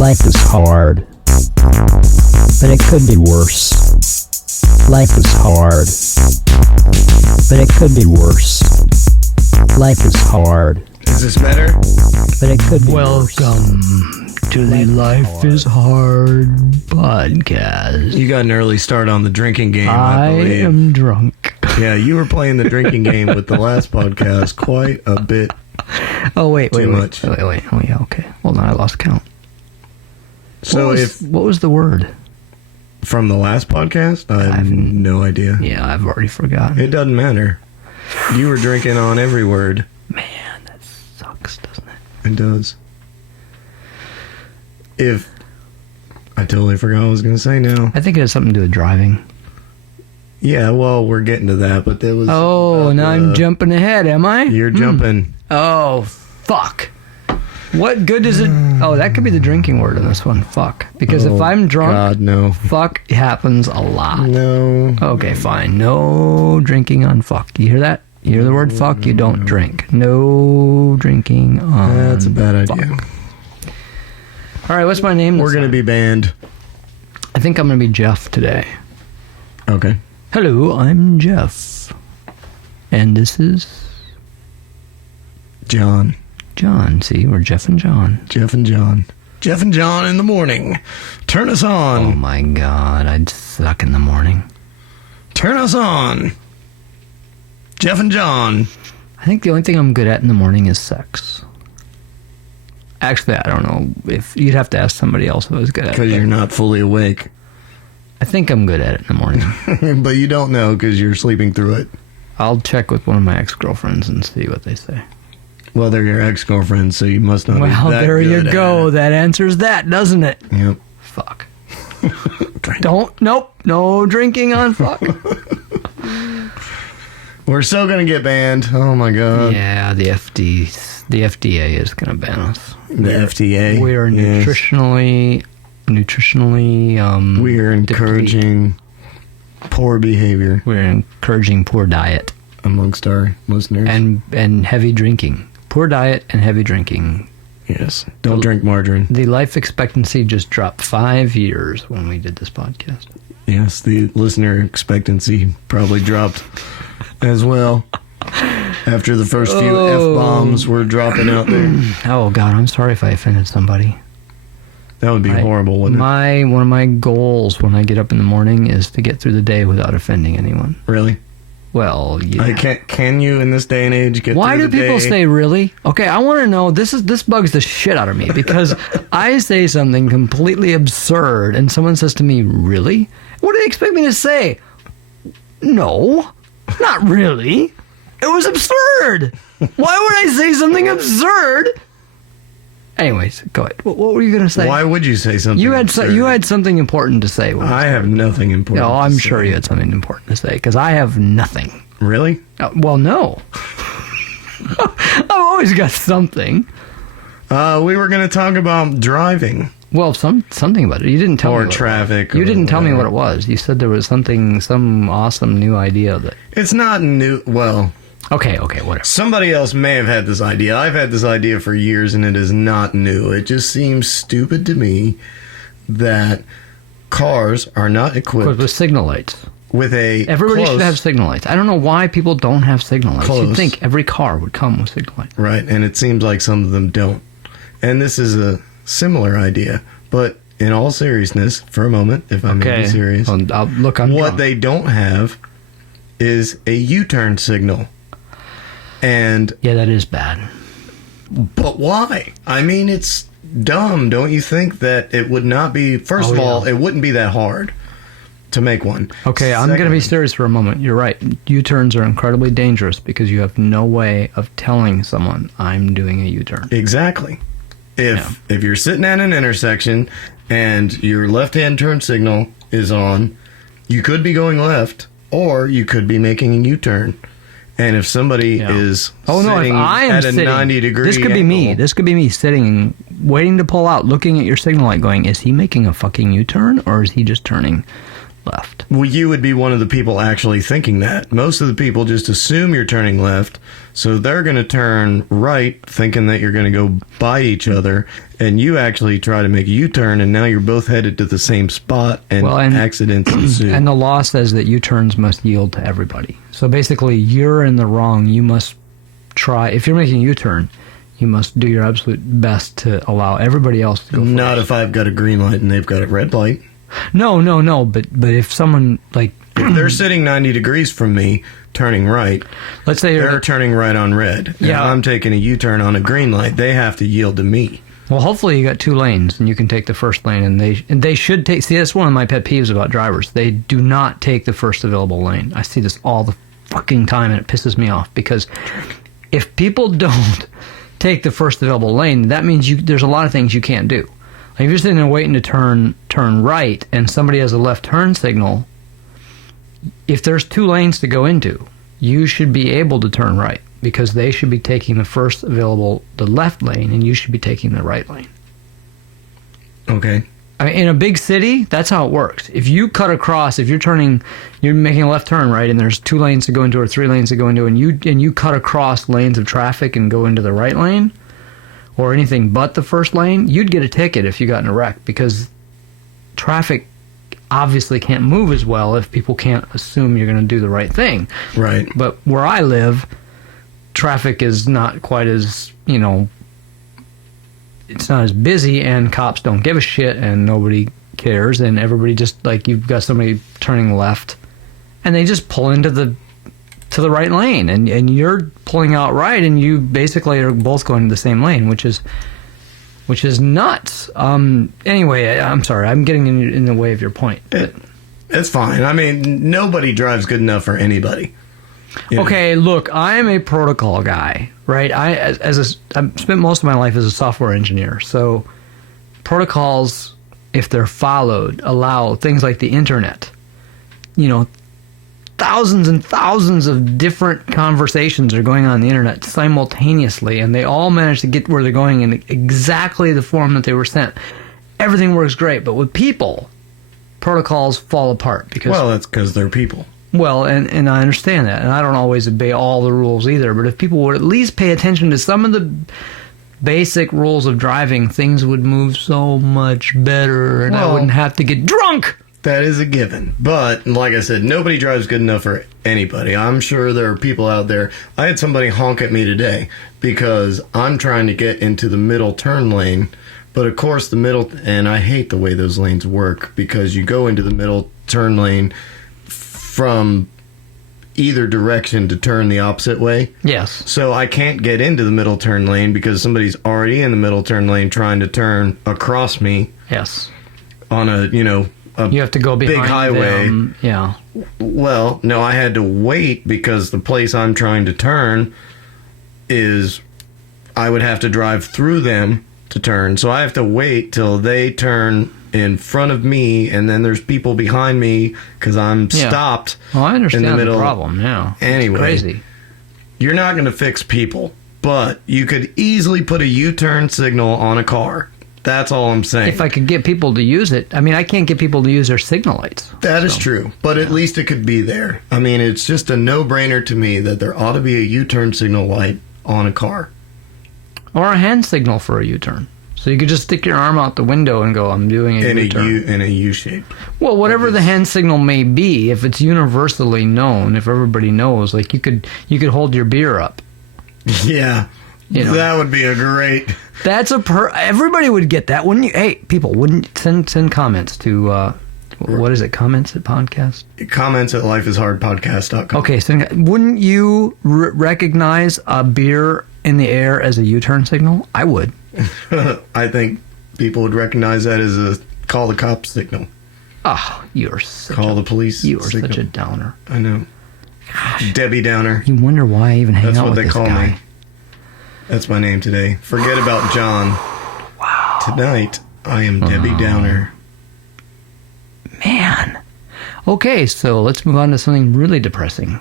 Life is hard, but it could be worse. Life is hard, but it could be worse. Life is hard. Is this better? But it could be worse. Welcome to the Life is Hard podcast. You got an early start on the drinking game, I believe. am drunk. Yeah, you were playing the drinking game with the last podcast quite a bit. Oh, wait. Too much. Oh, yeah, okay. Well, now I lost count. So what was the word? From the last podcast? I have no idea. Yeah, I've already forgotten. It doesn't matter. You were drinking on every word. Man, that sucks, doesn't it? It does. I totally forgot what I was going to say now. I think it has something to do with driving. Yeah, well, we're getting to that, but there was... Oh, now I'm jumping ahead, am I? You're jumping. Oh, fuck. What good does it... Oh, that could be the drinking word in this one. Fuck. Because if I'm drunk... God, no. Fuck happens a lot. No. Okay, fine. No drinking on fuck. You hear that? You hear the word fuck, you don't drink. No drinking on That's a bad idea. fuck. All right, what's my name? We're going to be banned. I think I'm going to be Jeff today. Okay. Hello, I'm Jeff. And this is... John. John. See, we're Jeff and John. Jeff and John. Jeff and John in the morning. Turn us on. Oh my God, I'd suck in the morning. Turn us on. Jeff and John. I think the only thing I'm good at in the morning is sex. Actually, I don't know. If you'd have to ask somebody else who was good at it. Because you're not fully awake. I think I'm good at it in the morning. But you don't know because you're sleeping through it. I'll check with one of my ex-girlfriends and see what they say. Well, they're your ex-girlfriend, so you must not be Well, that there you good go. at it. That answers that, doesn't it? Yep. Fuck. Nope. No drinking on fuck. We're so going to get banned. Oh, my God. Yeah, the FDA is going to ban us. The FDA. We are nutritionally we are encouraging poor behavior. We're encouraging poor diet amongst our listeners. And heavy drinking. Poor diet and heavy drinking. Yes. Don't drink margarine. The life expectancy just dropped 5 years when we did this podcast. Yes, the listener expectancy probably dropped as well. After the first few F-bombs were dropping out there. Oh, God, I'm sorry if I offended somebody. That would be horrible, wouldn't it? One of my goals when I get up in the morning is to get through the day without offending anyone. Really? Well, yeah. Can you, in this day and age, get Why through do the people day? say really? Okay, I want to know. This bugs the shit out of me because I say something completely absurd and someone says to me, really? What do they expect me to say? No, not really. It was absurd. Why would I say something absurd? Anyways, go ahead. What were you going to say? Why would you say something You had absurd? something important to say. I have nothing important No, to I'm say. sure you had something important to say because I have nothing. Really? Well, no. I've always got something. We were going to talk about driving. Well, something about it. You didn't tell me. Or traffic. You didn't tell me what whatever. it was. You said there was some awesome new idea that... It's not new. Well... Okay, whatever. Somebody else may have had this idea. I've had this idea for years, and it is not new. It just seems stupid to me that cars are not equipped With signal lights. with a Everybody close, should have signal lights. I don't know why people don't have signal lights. Close. You'd think every car would come with signal lights. right, and it seems like some of them don't. And this is a similar idea, but in all seriousness, for a moment, if I may be serious, Well, I'm what drunk. they don't have is a U-turn signal. And Yeah, that is bad. but why? I mean, it's dumb. Don't you think that it would not be... First of all, it wouldn't be that hard to make one. Okay, I'm going to be serious for a moment. You're right. U-turns are incredibly dangerous because you have no way of telling someone I'm doing a U-turn. Exactly. If you're sitting at an intersection and your left-hand turn signal is on, you could be going left or you could be making a U-turn. And if somebody is sitting at a 90-degree this could be me. This could be me sitting, waiting to pull out, looking at your signal light going, is he making a fucking U-turn or is he just turning left. Well, you would be one of the people actually thinking that. Most of the people just assume you're turning left, so they're going to turn right thinking that you're going to go by each other, and you actually try to make a U-turn, and now you're both headed to the same spot, and accidents ensue. And the law says that U-turns must yield to everybody. So basically, you're in the wrong. You must try, if you're making a U-turn, you must do your absolute best to allow everybody else to go first. Not if I've got a green light and they've got a red light. No. But if someone, like... if they're sitting 90 degrees from me, turning right, let's say they're turning right on red. Yeah. I'm taking a U-turn on a green light. They have to yield to me. Well, hopefully you got 2 lanes and you can take the first lane, and they should take... See, that's one of my pet peeves about drivers. They do not take the first available lane. I see this all the fucking time, and it pisses me off, because if people don't take the first available lane, that means there's a lot of things you can't do. Like if you're sitting there waiting to turn right, and somebody has a left turn signal, if there's 2 lanes to go into, you should be able to turn right, because they should be taking the left lane, and you should be taking the right lane. Okay. I mean, in a big city, that's how it works. If you cut across, if you're making a left turn, right, and there's 2 lanes to go into or 3 lanes to go into, and you cut across lanes of traffic and go into the right lane, or anything but the first lane, you'd get a ticket if you got in a wreck, because traffic obviously can't move as well if people can't assume you're going to do the right thing. Right. But where I live, traffic is not quite as, it's not as busy, and cops don't give a shit, and nobody cares, and everybody just, like, you've got somebody turning left, and they just pull into the right lane, and you're pulling out right, and you basically are both going to the same lane, which is nuts. Anyway, I'm sorry, I'm getting in the way of your point. It's fine. I mean, nobody drives good enough for anybody. Okay, look, I'm a protocol guy, right? I've spent most of my life as a software engineer, so protocols, if they're followed, allow things like the internet. Thousands and thousands of different conversations are going on the internet simultaneously, and they all manage to get where they're going in exactly the form that they were sent. Everything works great, but with people, protocols fall apart because... Well, that's because they're people. Well, and I understand that, and I don't always obey all the rules either, but if people would at least pay attention to some of the basic rules of driving, things would move so much better, and I wouldn't have to get drunk! That is a given. But, like I said, nobody drives good enough for anybody. I'm sure there are people out there. I had somebody honk at me today because I'm trying to get into the middle turn lane. But, of course, the middle... And I hate the way those lanes work, because you go into the middle turn lane from either direction to turn the opposite way. Yes. So I can't get into the middle turn lane because somebody's already in the middle turn lane trying to turn across me. Yes. On a you have to go behind big highway. Them. Yeah. Well, no, I had to wait because the place I'm trying to turn is... I would have to drive through them to turn. So I have to wait till they turn in front of me, and then there's people behind me because I'm stopped. Well, I understand in the middle. The problem, yeah. Anyway, it's crazy. You're not going to fix people, but you could easily put a U-turn signal on a car. That's all I'm saying. If I could get people to use it. I mean, I can't get people to use their signal lights. That is true, but at least it could be there. I mean, it's just a no-brainer to me that there ought to be a U-turn signal light on a car. Or a hand signal for a U-turn. So you could just stick your arm out the window and go, I'm doing a U-turn. In a U shape. Well, whatever the hand signal may be, if it's universally known, if everybody knows, like you could hold your beer up. Yeah. That would be a great... That's everybody would get that, wouldn't you? Hey, people, wouldn't send comments to what is it? Comments at podcast? Comments at lifeishardpodcast.com. Okay, wouldn't you recognize a beer in the air as a U-turn signal? I would. I think people would recognize that as a call the cops signal. Oh, you're such call the police. You are signal. such a downer. I know. Gosh. Debbie Downer. You wonder why I even hang out with this guy. That's what they call me. That's my name today. Forget about John. Wow. Tonight, I am Debbie Downer. Man. Okay, so let's move on to something really depressing.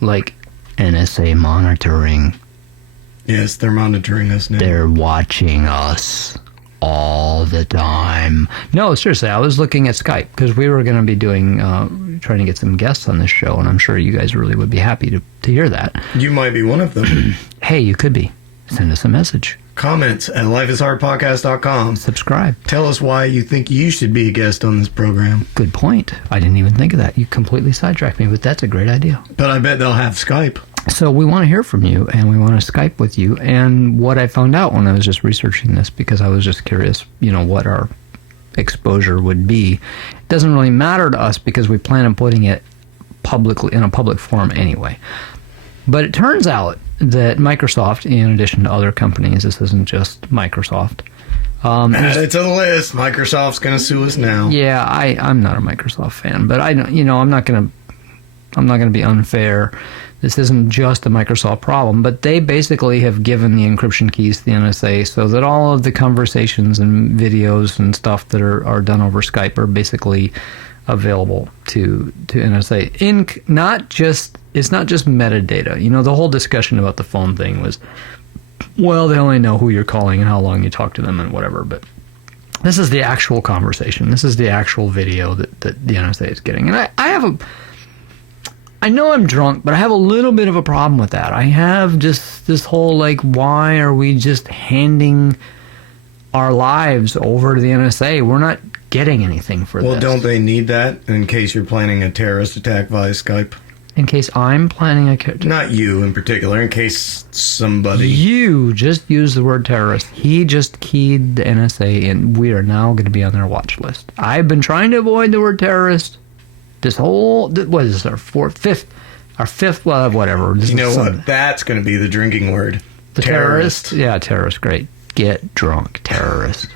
Like NSA monitoring. Yes, they're monitoring us now. They're watching us all the time. No, seriously, I was looking at Skype because we were going to be doing, trying to get some guests on this show, and I'm sure you guys really would be happy to hear that. You might be one of them. Hey, you could be. Send us a message. Comments at lifeishardpodcast.com. Subscribe. Tell us why you think you should be a guest on this program. Good point. I didn't even think of that. You completely sidetracked me, but that's a great idea. But I bet they'll have Skype. So we want to hear from you, and we want to Skype with you. And what I found out when I was just researching this, because I was just curious, what our exposure would be. It doesn't really matter to us because we plan on putting it publicly in a public forum anyway. But it turns out that Microsoft, in addition to other companies, this isn't just Microsoft. Add it to the list. Microsoft's going to sue us now. Yeah, I'm not a Microsoft fan, but I'm not going to be unfair. This isn't just a Microsoft problem, but they basically have given the encryption keys to the NSA so that all of the conversations and videos and stuff that are done over Skype are basically available to NSA. It's not just metadata. The whole discussion about the phone thing was, well, they only know who you're calling and how long you talk to them and whatever, but this is the actual conversation. This is the actual video that the NSA is getting. And I know I'm drunk, but I have a little bit of a problem with that. I have just this whole, why are we just handing our lives over to the NSA? We're not getting anything for this. Well, don't they need that in case you're planning a terrorist attack via Skype? In case I'm planning a... Not you in particular, in case somebody... You just used the word terrorist. He just keyed the NSA, and we are now going to be on their watch list. I've been trying to avoid the word terrorist. What is this, our fifth, well, whatever. You know what? That's going to be the drinking word. The terrorist? Yeah, terrorist, great. Get drunk, terrorist.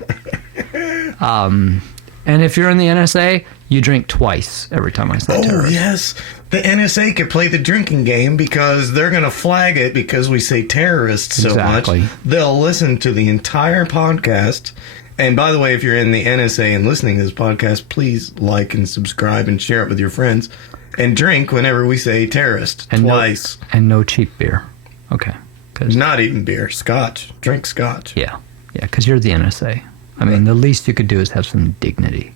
And if you're in the NSA, you drink twice every time I say terrorist. Oh, yes. The NSA could play the drinking game because they're going to flag it because we say terrorist so much. They'll listen to the entire podcast. And by the way, if you're in the NSA and listening to this podcast, please like and subscribe and share it with your friends. And drink whenever we say terrorist. And twice. No cheap beer. Okay. Not even beer. Scotch. Drink scotch. Yeah. Yeah, because you're the NSA. I mean, the least you could do is have some dignity.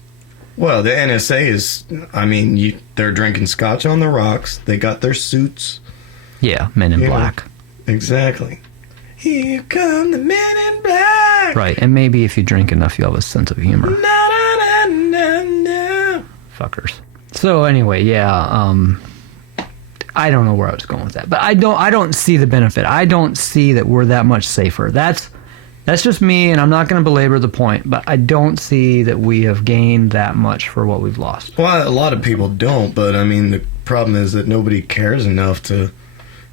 Well, the NSA is, they're drinking scotch on the rocks. They got their suits. Yeah, Men in Black. Exactly. Here come the Men in Black. Right, and maybe if you drink enough, you'll have a sense of humor. No. Fuckers. So anyway, yeah, I don't know where I was going with that, but I don't see the benefit. I don't see that we're that much safer. That's just me, and I'm not going to belabor the point, but I don't see that we have gained that much for what we've lost. Well, a lot of people don't, but the problem is that nobody cares enough to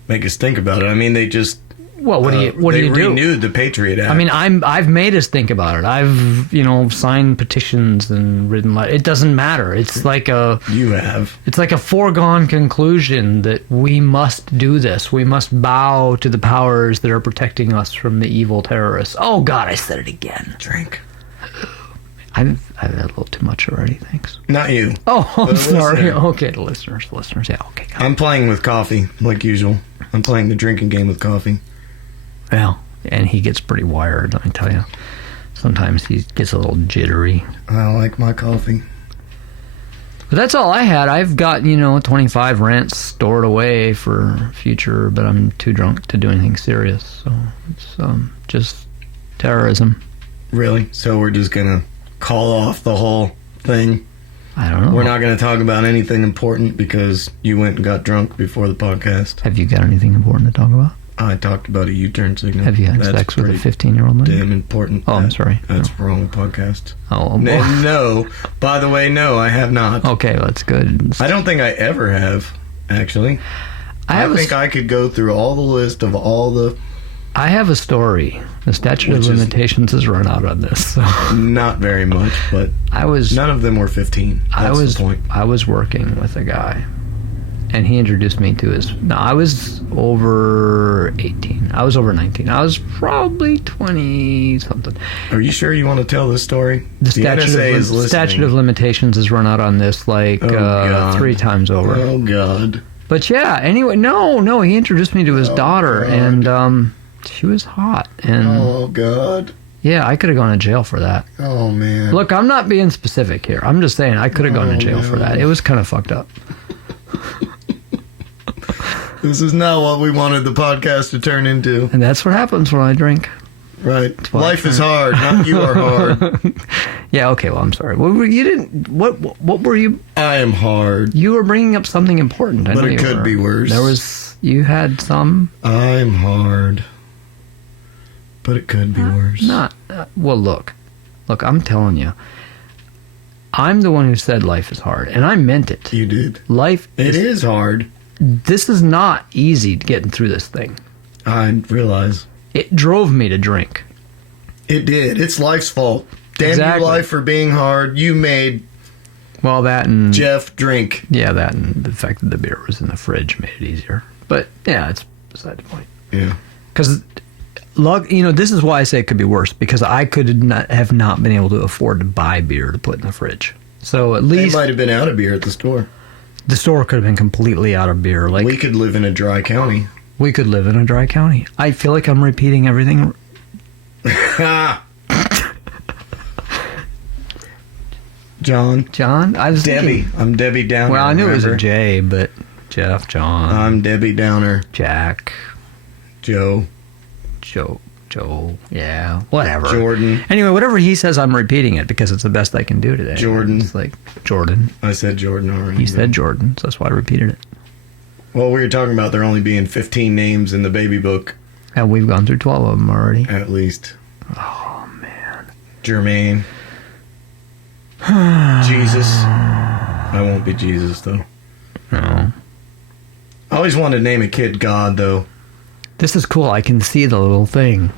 make us think about it. They just... Well, what do you do? They renewed the Patriot Act. I've made us think about it. I've, signed petitions and written letters. It doesn't matter. It's like You have. It's like a foregone conclusion that we must do this. We must bow to the powers that are protecting us from the evil terrorists. Oh, God, I said it again. Drink. I've had a little too much already, thanks. Not you. Oh, I'm sorry. Listener. Okay, the listeners, yeah, okay. I'm playing with coffee, like usual. I'm playing the drinking game with coffee. Well, and he gets pretty wired, let me tell you. Sometimes he gets a little jittery. I like my coffee. But that's all I had. I've got, 25 rants stored away for future, but I'm too drunk to do anything serious. So it's just terrorism. Really? So we're just going to call off the whole thing? I don't know. We're not going to talk about anything important because you went and got drunk before the podcast. Have you got anything important to talk about? I talked about a U-turn signal. Have you had sex with a 15-year-old lady? Damn important. Oh, I'm sorry. That's wrong podcast. Oh, no. By the way, no, I have not. Okay, well, that's good. I don't think I ever have, actually. I think I could go through all the list of all the... I have a story. The statute of limitations has run out on this. So. Not very much, but none of them were 15. That's the point. I was working with a guy. And he introduced me to his... No, I was over 18. I was over 19. I was probably 20-something. Are you sure you want to tell this story? The statute of limitations has run out on this 3 times over. Oh, God. But yeah, anyway, he introduced me to his daughter, God. and she was hot. And oh, God. Yeah, I could have gone to jail for that. Oh, man. Look, I'm not being specific here. I'm just saying I could have gone to jail for that. It was kind of fucked up. This is not what we wanted the podcast to turn into. And that's what happens when I drink. Right. Life is hard, not you are hard. Yeah, okay, well, I'm sorry. What were you... I am hard. You were bringing up something important. But it could be worse. You had some... I'm hard. But it could be worse. Well, look, I'm telling you. I'm the one who said life is hard, and I meant it. You did. It is hard. This is not easy getting through this thing. I realize. It drove me to drink. It did. It's life's fault. Damn Exactly. you, life, for being hard. You made Well, that and... Jeff drink. Yeah, that and the fact that the beer was in the fridge made it easier. But, yeah, it's beside the point. Yeah. Because, this is why I say it could be worse. Because I could not have been able to afford to buy beer to put in the fridge. So, at least... They might have been out of beer at the store. The store could have been completely out of beer. Like, we could live in a dry county. We could live in a dry county. I feel like I'm repeating everything. John? I was Debbie. thinking, I'm Debbie Downer. well, I knew it was a remember? J, but Jeff, John, I'm Debbie Downer. Jack, Joe. Joe, yeah, whatever. Jordan. Anyway, whatever he says, I'm repeating it because it's the best I can do today. Jordan. It's like Jordan. I said Jordan already. He said Jordan, so that's why I repeated it. Well, we were talking about there only being 15 names in the baby book. And we've gone through 12 of them already. At least. Oh, man. Jermaine. Jesus. I won't be Jesus, though. No. I always wanted to name a kid God, though. This is cool. I can see the little thing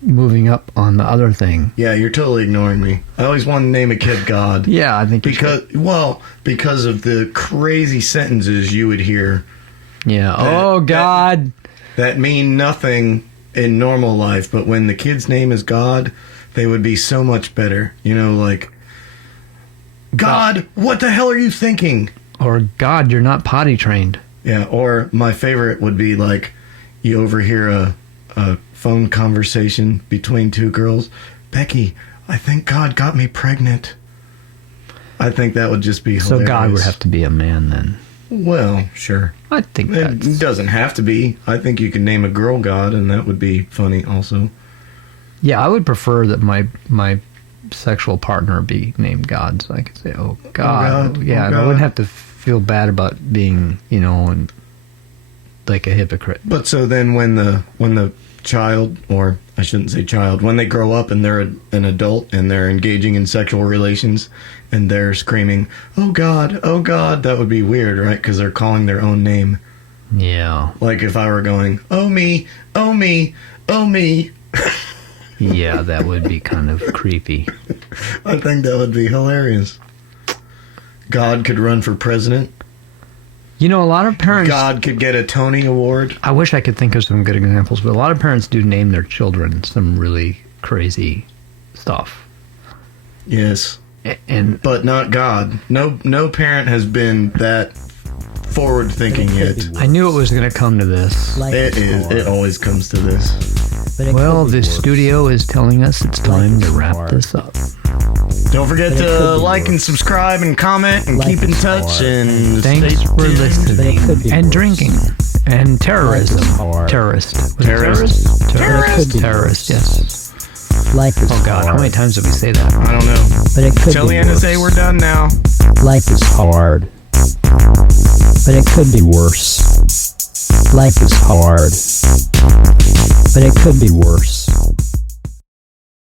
moving up on the other thing. Yeah, you're totally ignoring me. I always wanted to name a kid God. Yeah, I think because of the crazy sentences you would hear. Yeah. Oh, God. That mean nothing in normal life, but when the kid's name is God, they would be so much better. Like, God, what the hell are you thinking? Or, God, you're not potty trained. Yeah, or my favorite would be like, you overhear a phone conversation between two girls. Becky, I think God got me pregnant. I think that would just be hilarious. So God would have to be a man then. Well, sure. I think It doesn't have to be. I think you could name a girl God, and that would be funny also. Yeah, I would prefer that my sexual partner be named God, so I could say, oh, God. Yeah, and I wouldn't have to feel bad about being, and like a hypocrite. But so then when the child, or I shouldn't say child, when they grow up and they're an adult and they're engaging in sexual relations and they're screaming, oh God, that would be weird, right? Because they're calling their own name. Yeah. Like if I were going, oh me, oh me, oh me. Yeah, that would be kind of creepy. I think that would be hilarious. God could run for president. A lot of parents... God could get a Tony Award. I wish I could think of some good examples, but a lot of parents do name their children some really crazy stuff. Yes. But not God. No parent has been that forward thinking yet. I knew it was going to come to this. It always comes to this. Well, the studio is telling us it's time to wrap this up. Don't forget to like and subscribe and comment and keep in touch. And thanks for listening and drinking and terrorism. Terrorist. Terrorist. Yes. Life is Oh God! How many times did we say that? I don't know. But it could Tell be the worse. NSA we're done now. Life is hard. But it could be worse. Life is hard. But it could be worse.